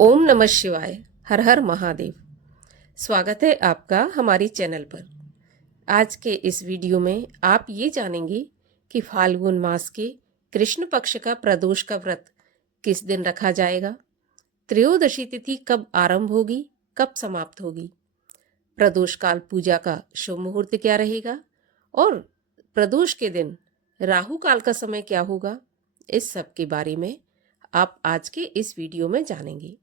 ओम नमः शिवाय। हर हर महादेव। स्वागत है आपका हमारी चैनल पर। आज के इस वीडियो में आप ये जानेंगे कि फाल्गुन मास के कृष्ण पक्ष का प्रदोष का व्रत किस दिन रखा जाएगा, त्रयोदशी तिथि कब आरंभ होगी, कब समाप्त होगी, प्रदोष काल पूजा का शुभ मुहूर्त क्या रहेगा और प्रदोष के दिन राहु काल का समय क्या होगा। इस सब के बारे में आप आज के इस वीडियो में जानेंगे।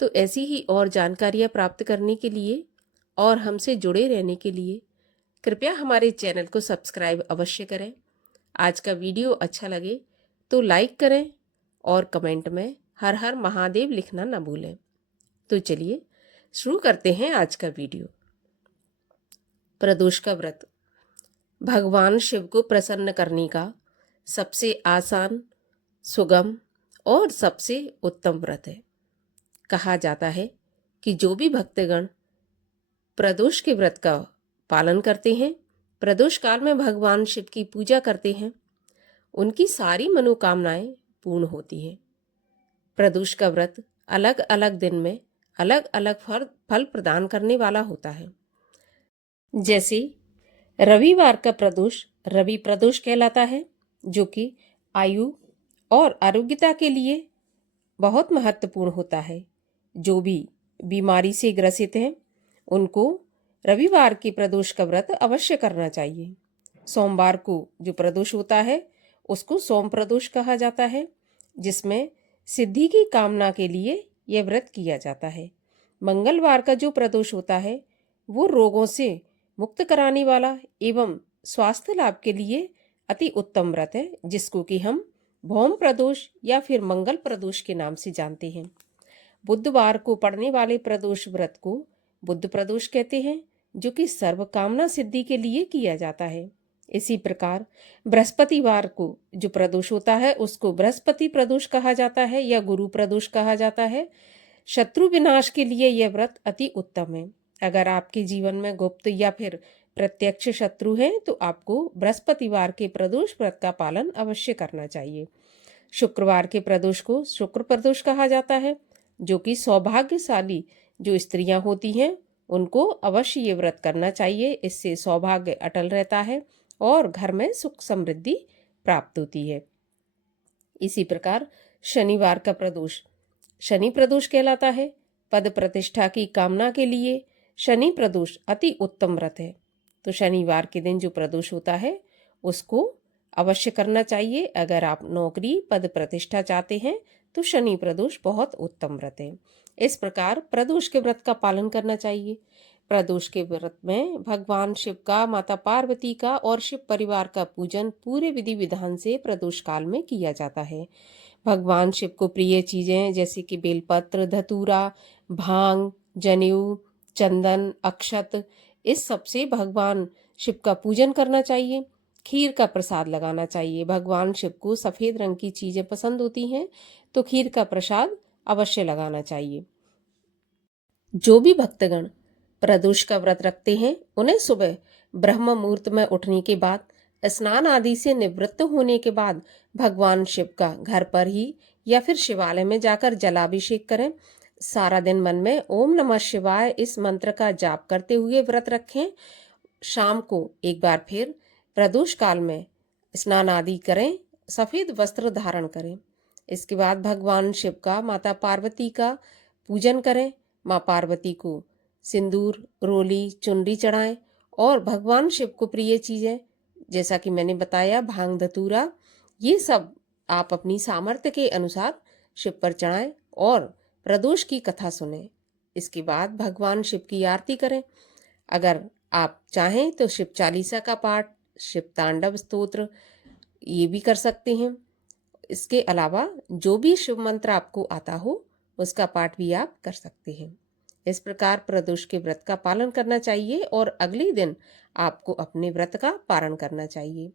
तो ऐसी ही और जानकारियाँ प्राप्त करने के लिए और हमसे जुड़े रहने के लिए कृपया हमारे चैनल को सब्सक्राइब अवश्य करें। आज का वीडियो अच्छा लगे तो लाइक करें और कमेंट में हर हर महादेव लिखना ना भूलें। तो चलिए शुरू करते हैं आज का वीडियो। प्रदोष का व्रत भगवान शिव को प्रसन्न करने का सबसे आसान, सुगम और सबसे उत्तम व्रत है। कहा जाता है कि जो भी भक्तगण प्रदोष के व्रत का पालन करते हैं, प्रदोष काल में भगवान शिव की पूजा करते हैं, उनकी सारी मनोकामनाएं पूर्ण होती हैं। प्रदोष का व्रत अलग अलग दिन में अलग अलग फल प्रदान करने वाला होता है। जैसे रविवार का प्रदोष रवि प्रदोष कहलाता है, जो कि आयु और आरोग्यता के लिए बहुत महत्वपूर्ण होता है। जो भी बीमारी से ग्रसित हैं उनको रविवार के प्रदोष का व्रत अवश्य करना चाहिए। सोमवार को जो प्रदोष होता है उसको सोम प्रदोष कहा जाता है, जिसमें सिद्धि की कामना के लिए यह व्रत किया जाता है। मंगलवार का जो प्रदोष होता है वो रोगों से मुक्त कराने वाला एवं स्वास्थ्य लाभ के लिए अति उत्तम व्रत है, जिसको कि हम भौम प्रदोष या फिर मंगल प्रदोष के नाम से जानते हैं। बुधवार को पड़ने वाले प्रदोष व्रत को बुध प्रदोष कहते हैं, जो कि सर्व कामना सिद्धि के लिए किया जाता है। इसी प्रकार बृहस्पतिवार को जो प्रदोष होता है उसको बृहस्पति प्रदोष कहा जाता है या गुरु प्रदोष कहा जाता है। शत्रु विनाश के लिए यह व्रत अति उत्तम है। अगर आपके जीवन में गुप्त या फिर प्रत्यक्ष शत्रु हैं तो आपको बृहस्पतिवार के प्रदोष व्रत का पालन अवश्य करना चाहिए। शुक्रवार के प्रदोष को शुक्र प्रदोष कहा जाता है, जो कि सौभाग्यशाली जो स्त्रियां होती हैं उनको अवश्य ये व्रत करना चाहिए। इससे सौभाग्य अटल रहता है और घर में सुख समृद्धि प्राप्त होती है। इसी प्रकार शनिवार का प्रदोष शनि प्रदोष कहलाता है। पद प्रतिष्ठा की कामना के लिए शनि प्रदोष अति उत्तम व्रत है। तो शनिवार के दिन जो प्रदोष होता है उसको अवश्य करना चाहिए। अगर आप नौकरी पद प्रतिष्ठा चाहते हैं तो शनि प्रदोष बहुत उत्तम व्रत है। इस प्रकार प्रदोष के व्रत का पालन करना चाहिए। प्रदोष के व्रत में भगवान शिव का, माता पार्वती का और शिव परिवार का पूजन पूरे विधि विधान से प्रदोष काल में किया जाता है। भगवान शिव को प्रिय चीजें जैसे कि बेलपत्र, धतूरा, भांग, जनेऊ, चंदन, अक्षत, इस सब से भगवान शिव का पूजन करना चाहिए। खीर का प्रसाद लगाना चाहिए। भगवान शिव को सफेद रंग की चीजें पसंद होती हैं, तो खीर का प्रसाद अवश्य लगाना चाहिए। जो भी भक्तगण प्रदोष का व्रत रखते हैं उन्हें सुबह ब्रह्म मुहूर्त में उठने के बाद, स्नान आदि से निवृत्त होने के बाद भगवान शिव का घर पर ही या फिर शिवालय में जाकर जलाभिषेक करें। सारा दिन मन में ओम नमः शिवाय इस मंत्र का जाप करते हुए व्रत रखें। शाम को एक बार फिर प्रदोष काल में स्नान आदि करें, सफेद वस्त्र धारण करें। इसके बाद भगवान शिव का, माता पार्वती का पूजन करें। माँ पार्वती को सिंदूर, रोली, चुनरी चढ़ाएं और भगवान शिव को प्रिय चीजें जैसा कि मैंने बताया भांग, धतूरा, ये सब आप अपनी सामर्थ्य के अनुसार शिव पर चढ़ाएं और प्रदोष की कथा सुनें। इसके बाद भगवान शिव की आरती करें। अगर आप चाहें तो शिव चालीसा का पाठ, शिव तांडव स्तोत्र ये भी कर सकते हैं। इसके अलावा जो भी शिव मंत्र आपको आता हो उसका पाठ भी आप कर सकते हैं। इस प्रकार प्रदोष के व्रत का पालन करना चाहिए और अगले दिन आपको अपने व्रत का पारण करना चाहिए।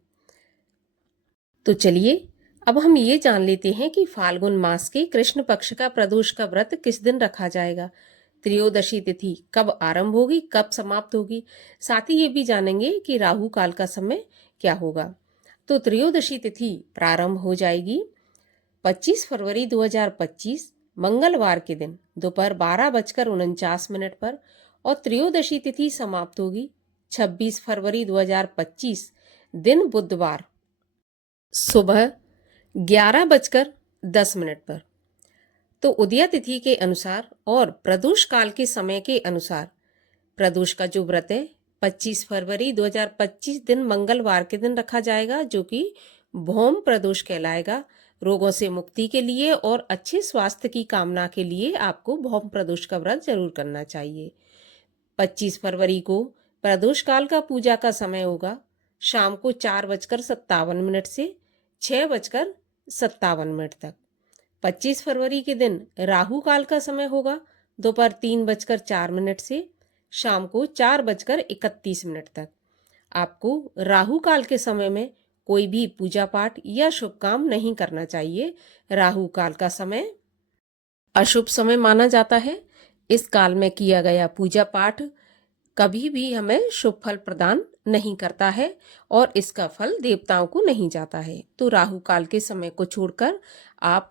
तो चलिए अब हम ये जान लेते हैं कि फाल्गुन मास के कृष्ण पक्ष का प्रदोष का व्रत किस दिन रखा जाएगा, त्रयोदशी तिथि कब आरंभ होगी, कब समाप्त होगी। साथ ही ये भी जानेंगे कि राहु काल का समय क्या होगा। तो त्रयोदशी तिथि प्रारंभ हो जाएगी 25 फरवरी 2025 मंगलवार के दिन दोपहर 12:49 पर और त्रयोदशी तिथि समाप्त होगी 26 फरवरी 2025 दिन बुधवार सुबह 11:10 पर। तो उदया तिथि के अनुसार और प्रदोष काल के समय के अनुसार प्रदोष का जो व्रत है 25 फरवरी 2025 दिन मंगलवार के दिन रखा जाएगा, जो कि भौम प्रदोष कहलाएगा। रोगों से मुक्ति के लिए और अच्छे स्वास्थ्य की कामना के लिए आपको भौम प्रदोष का व्रत जरूर करना चाहिए। 25 फरवरी को प्रदोष काल का पूजा का समय होगा शाम को 4:57 से 6:57 तक। 25 फरवरी के दिन राहु काल का समय होगा दोपहर 3:04 से शाम को 4:31 तक। आपको राहु काल के समय में कोई भी पूजा पाठ या शुभ काम नहीं करना चाहिए। राहु काल का समय अशुभ समय माना जाता है। इस काल में किया गया पूजा पाठ कभी भी हमें शुभ फल प्रदान नहीं करता है और इसका फल देवताओं को नहीं जाता है। तो राहु काल के समय को छोड़कर आप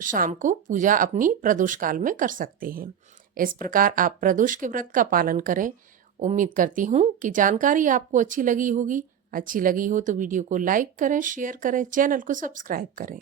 शाम को पूजा अपनी प्रदोष काल में कर सकते हैं। इस प्रकार आप प्रदोष के व्रत का पालन करें। उम्मीद करती हूँ कि जानकारी आपको अच्छी लगी होगी। अच्छी लगी हो तो वीडियो को लाइक करें, शेयर करें, चैनल को सब्सक्राइब करें।